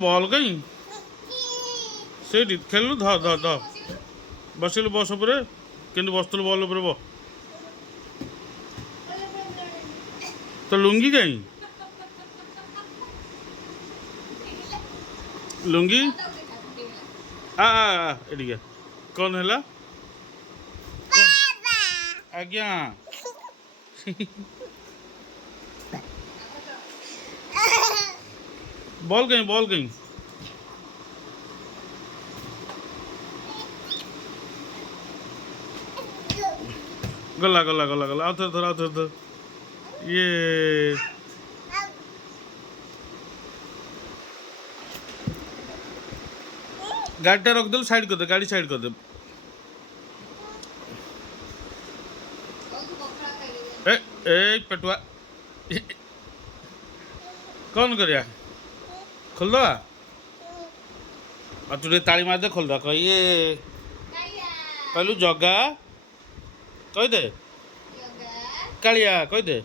Ball कहीं से खेलु ध ध ध बसिलु बस उपर कि बसलु बॉल उपर बो तो लुंगी कहीं लुंगी एडिया कौन है आज्ञा बॉल कहीं गला गला गला गला आते थोड़ा आते ये गाड़ी रख दे साइड कर दे गाड़ी साइड कर दे ए पेटुआ कौन करिया खोल दवा तू ताली मार दे खोल दवा कहिए कहलु जगा कही दे कालिया कही दे।